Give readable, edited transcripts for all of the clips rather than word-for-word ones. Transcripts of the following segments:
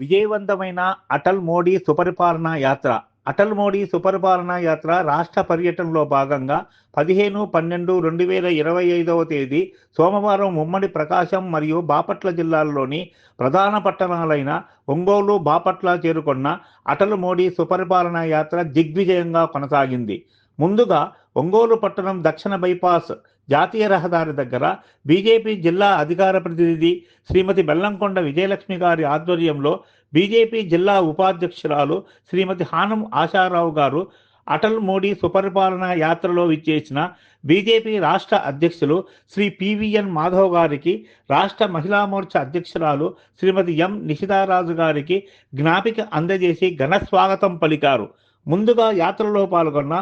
విజయవంతమైన అటల్ మోడీ సుపరిపాలన యాత్ర. అటల్ మోడీ సుపరిపాలన యాత్ర రాష్ట్ర పర్యటనలో భాగంగా 15-12-2025 తేదీ సోమవారం ఉమ్మడి ప్రకాశం మరియు బాపట్ల జిల్లాల్లోని ప్రధాన పట్టణాలైన ఒంగోలు, బాపట్ల చేరుకున్న అటల్ మోడీ సుపరిపాలన యాత్ర దిగ్విజయంగా కొనసాగింది. ముందుగా ఒంగోలు పట్టణం దక్షిణ బైపాస్ జాతీయ రహదారి దగ్గర బీజేపీ జిల్లా అధికార ప్రతినిధి శ్రీమతి బెల్లంకొండ విజయలక్ష్మి గారి ఆధ్వర్యంలో బీజేపీ జిల్లా ఉపాధ్యక్షురాలు శ్రీమతి హానం ఆశారావు గారు అటల్ మోడీ సుపరిపాలన యాత్రలో విచ్చేసిన బీజేపీ రాష్ట్ర అధ్యక్షులు శ్రీ పివిఎన్ మాధవ్ గారికి, రాష్ట్ర మహిళా మోర్చా అధ్యక్షురాలు శ్రీమతి ఎం నిషితారాజు గారికి జ్ఞాపిక అందజేసి ఘన స్వాగతం పలికారు. ముందుగా యాత్రలో పాల్గొన్న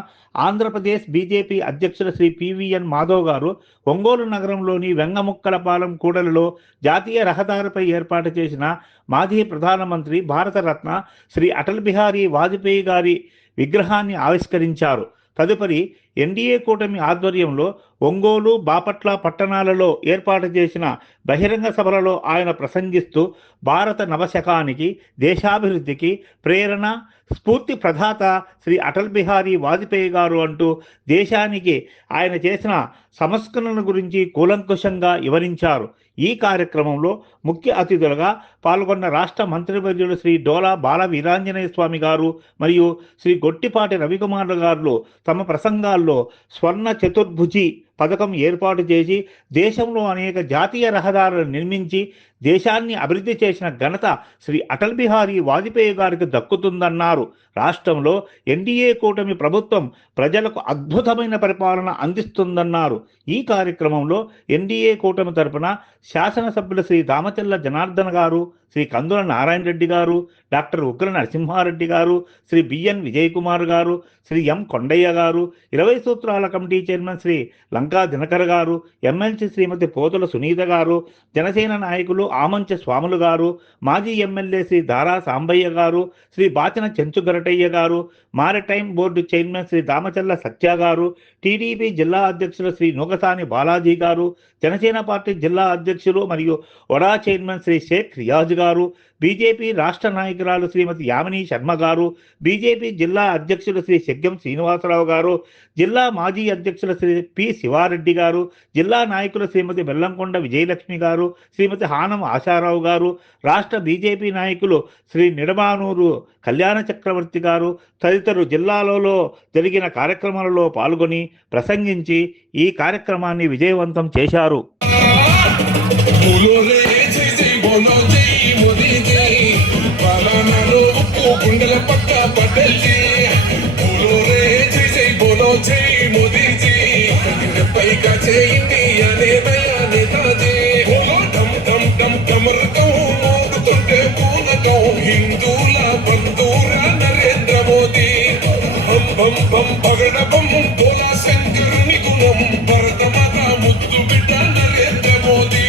ఆంధ్రప్రదేశ్ బీజేపీ అధ్యక్షులు శ్రీ పివిఎన్ మాధవ్ గారు ఒంగోలు నగరంలోని వెంగముక్కలపాలెం కూడలిలో జాతీయ రహదారిపై ఏర్పాటు చేసిన మాజీ ప్రధానమంత్రి భారతరత్న శ్రీ అటల్ బిహారీ వాజ్పేయి గారి విగ్రహాన్ని ఆవిష్కరించారు. తదుపరి ఎన్డీఏ కూటమి ఆధ్వర్యంలో ఒంగోలు, బాపట్ల పట్టణాలలో ఏర్పాటు చేసిన బహిరంగ సభలలో ఆయన ప్రసంగిస్తూ భారత నవశకానికి, దేశాభివృద్ధికి ప్రేరణ, స్ఫూర్తి ప్రదాత శ్రీ అటల్ బిహారీ వాజ్పేయి గారు అంటూ దేశానికి ఆయన చేసిన సంస్కరణల గురించి కూలంకుషంగా వివరించారు. ఈ కార్యక్రమంలో ముఖ్య అతిథులుగా పాల్గొన్న రాష్ట్ర మంత్రివర్యులు శ్రీ డోలా బాల వీరాంజనేయ స్వామి గారు మరియు శ్రీ గొట్టిపాటి రవికుమార్ గారు తమ ప్రసంగాల్లో స్వర్ణ చతుర్భుజి పథకం ఏర్పాటు చేసి దేశంలో అనేక జాతీయ రహదారులను నిర్మించి దేశాన్ని అభివృద్ధి చేసిన ఘనత శ్రీ అటల్ బిహారీ వాజ్పేయి గారికి దక్కుతుందన్నారు. రాష్ట్రంలో ఎన్డీఏ కూటమి ప్రభుత్వం ప్రజలకు అద్భుతమైన పరిపాలన అందిస్తుందన్నారు. ఈ కార్యక్రమంలో ఎన్డీఏ కూటమి తరపున శాసనసభ్యులు శ్రీ దామచల్ల జనార్దన్ గారు, శ్రీ కందుల నారాయణ రెడ్డి గారు, డాక్టర్ ఉగ్ర నరసింహారెడ్డి గారు, శ్రీ బిఎన్ విజయ్ కుమార్ గారు, శ్రీ ఎం కొండయ్య గారు, 20 సూత్రాల కమిటీ చైర్మన్ శ్రీ లంకా దినకర్ గారు, ఎమ్మెల్సీ శ్రీమతి పోతుల సునీత గారు, జనసేన నాయకులు ఆమంచ స్వాములు గారు, మాజీ ఎమ్మెల్యే శ్రీ దారా సాంబయ్య గారు, Shri Bachina Chenchu Garataiah garu, maritime board chairman Shri Damachalla Satya garu, TDP జిల్లా అధ్యక్షులు శ్రీ నూగసాని బాలాజీ గారు, జనసేన పార్టీ జిల్లా అధ్యక్షులు మరియు వడా చైర్మన్ శ్రీ షేక్ రియాజ్ గారు, బీజేపీ రాష్ట్ర నాయకురాలు శ్రీమతి యామిని శర్మ గారు, బీజేపీ జిల్లా అధ్యక్షులు శ్రీ శగ్గం శ్రీనివాసరావు గారు, జిల్లా మాజీ అధ్యక్షులు శ్రీ పి శివారెడ్డి గారు, జిల్లా నాయకులు శ్రీమతి బెల్లంకొండ విజయలక్ష్మి గారు, శ్రీమతి హానం ఆశారావు గారు, రాష్ట్ర బీజేపీ నాయకులు శ్రీ నిడమానూరు కళ్యాణ చక్రవర్తి గారు తదితరులు జిల్లాలలో జరిగిన కార్యక్రమాలలో పాల్గొని ప్రసంగించి ఈ కార్యక్రమాన్ని విజయవంతం చేశారు. హిందూల బంధూర నరేంద్ర మోదీ బం బం పగడ బం బోలా శంకరుని గుణం భరత మాత ముద్దు బిడ్డ నరేంద్ర మోదీ.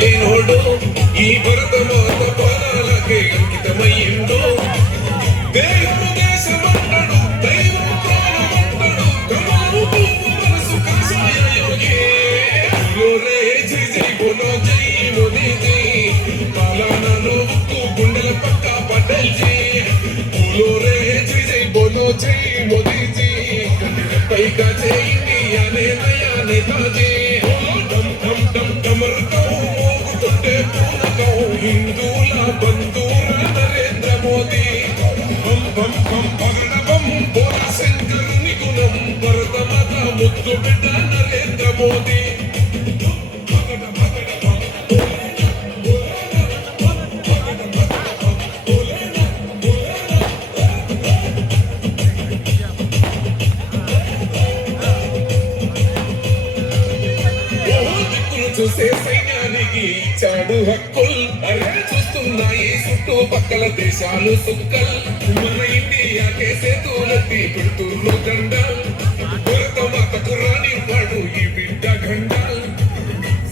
లేనోడు ఈ భరత మాత పాలకే అంకితమయ్యిందో, దేవుడు దేశమంటడు, దైవం ప్రాణమంటడు, కమలు మనసు కాసాయ యోగి. బోలో జై జై బోలో జై మోదీ జీ, పాలనలో గుండెల పక్క పటేల్ జీ. బోలో రే జై జై బోలో జై మోదీ జీ, పైగా జై ఇండియా నేతయా నేతాజీ. డమ్ డమ్ డమ్ డమరుతో మోగుతుంటే పూనకం, హిందూల బంధూర నరేంద్ర మోదీ. బం బం బం పగడ బం బోలా శంకరుని గుణం భరత మాత ముద్దు బిడ్డ నరేంద్ర మోదీ. చూసే సైన్యానికి ఇచ్చాడు హక్కుల్, అరే చూస్తున్నాయి చుట్టుపక్కల దేశాలు సుక్కల్. మన ఇండియాకే సేతులెత్తి పెడుతుర్రు దండాల్, భరత మాతకు రాని వాడు ఈ బిడ్డ గండాల్.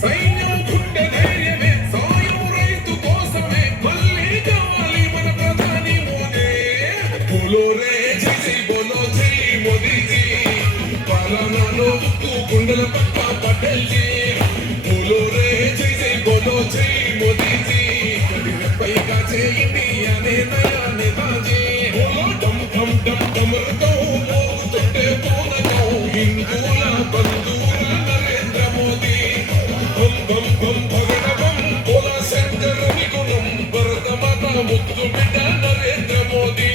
సైన్యం గుండె ధైర్యమే, సాయం రైతు కోసమే, మళ్ళీ కావాలి మన ప్రధాని మోదీ. బోలో రే జై జై బోలో జై మోదీ జీ, मंगल पप्पा पटेल जी बोलो रे जय जय बोलो जय मोदी जी कभी पैगा से इंडिया ने नया नेताजी बोलो डम डम डम डमर दो तोटे बोल दो हिंदुला बंधुला नरेंद्र मोदी बम बम बम भगड़ बम बोला शंकर निगुणम भरत माता मुद्दु बिड्ड नरेंद्र मोदी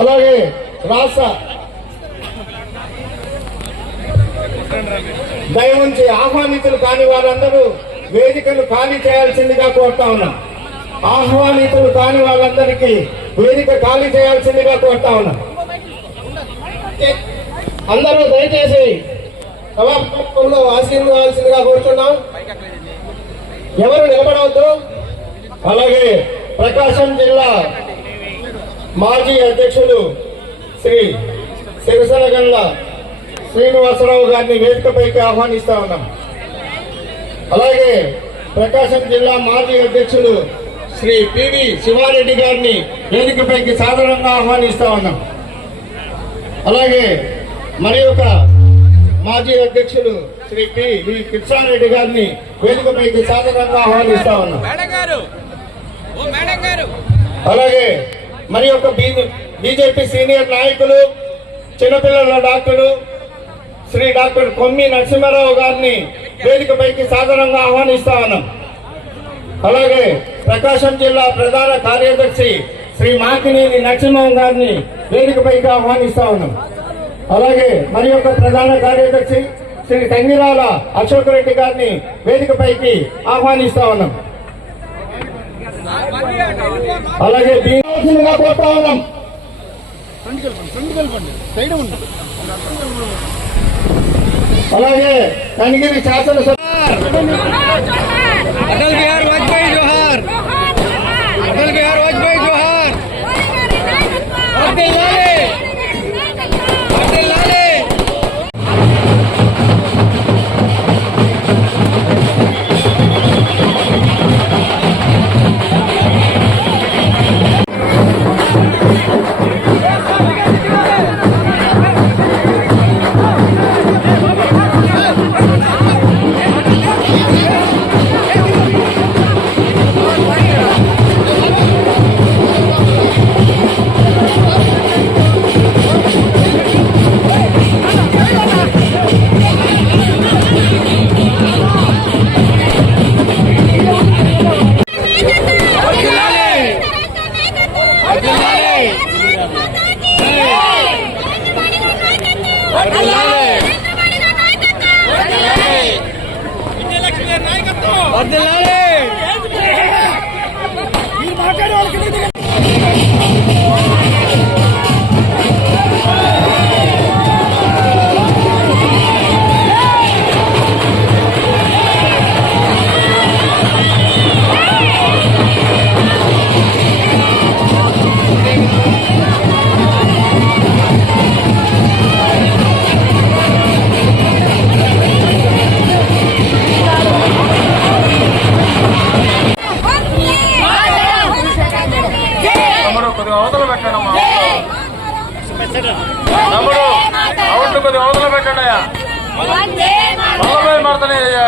అలాగే రాష్ట్ర దయవుంచి ఆహ్వానితులు కాని వారందరూ వేదికను ఖాళీ చేయాల్సిందిగా కోరుతా ఉన్నాం. ఆహ్వానితులు కాని వాళ్ళందరికీ వేదిక ఖాళీ చేయాల్సిందిగా కోరుతా ఉన్నాం. అందరూ దయచేసి సభాపంలో ఆశీర్వదించాల్సిందిగా కోరుతున్నాం. ఎవరు నిలబడవద్దు. అలాగే ప్రకాశం జిల్లా మాజీ అధ్యక్షులు శ్రీ సిరిసనగండ్ల శ్రీనివాసరావు గారిని వేదికపైకి ఆహ్వానిస్తా ఉన్నాం. అలాగే ప్రకాశం జిల్లా మాజీ అధ్యక్షులు శ్రీ పివి శివారెడ్డి గారిని వేదికపైకి సాధారణంగా ఆహ్వానిస్తా ఉన్నాం. అలాగే మరి ఒక మాజీ అధ్యక్షులు శ్రీ పి కృష్ణారెడ్డి గారిని వేదికపైకి సాధారణంగా ఆహ్వానిస్తా ఉన్నాం. అలాగే మరి ఒక బీజేపీ సీనియర్ నాయకులు చిన్నపిల్లల డాక్టరు శ్రీ డాక్టర్ కొమ్మి నరసింహారావు గారిని వేదికపైకి సాధారణంగా ఆహ్వానిస్తా ఉన్నాం. అలాగే ప్రకాశం జిల్లా ప్రధాన కార్యదర్శి శ్రీ మాకినేని నరసింహం గారిని వేదికపైకి ఆహ్వానిస్తా ఉన్నాం. అలాగే మరి ఒక ప్రధాన కార్యదర్శి శ్రీ తంగిరాల అశోక్ రెడ్డి గారిని వేదికపైకి ఆహ్వానిస్తా ఉన్నాం. అలాగే దీనిగా కోరుతా ఉన్నాం. అలాగే కనిగిరి శాసనసభ అటల్ బిహారీ వాజ్పేయి జోహార్, అటల్ బిహారీ వాజ్పేయి జోహార్. కొద్దిగా అవతల పెట్టండి అమ్మా. తమ్ముడు అవుట్ కొద్దిగా అవతల పెట్టండి అయ్యా. వల్లభాయ్ మార్తనే కొద్దిగా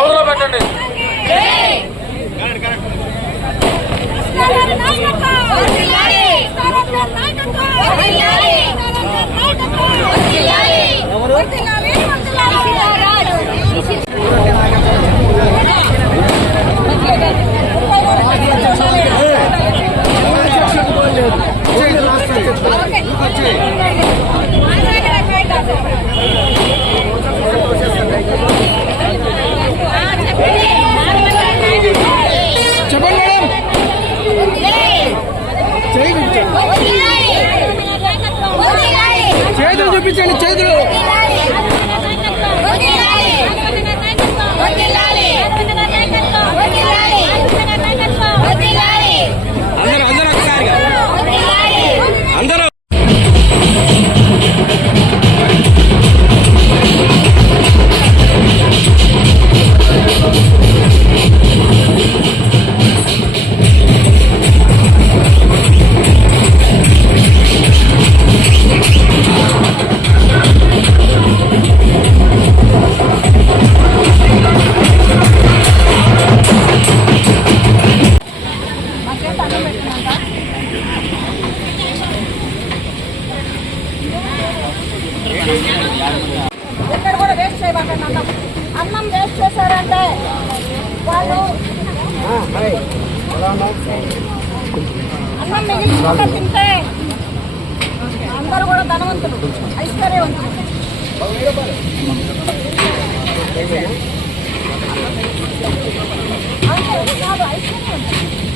అవతల పెట్టండి. చేతులు చూపించండి, చేతులు. అందరూ ఒకసారిగా అందరూ. ఎక్కడ కూడా వేస్ట్ చేయబడ్డాను. అన్నం వేస్ట్ చేశారంటే వాళ్ళు అన్నం మిగిలించుకుంటే తింటే అందరూ కూడా ధనవంతులు, ఐశ్వర్యవంతులు. కాదు, ఐశ్వర్యవంతులు.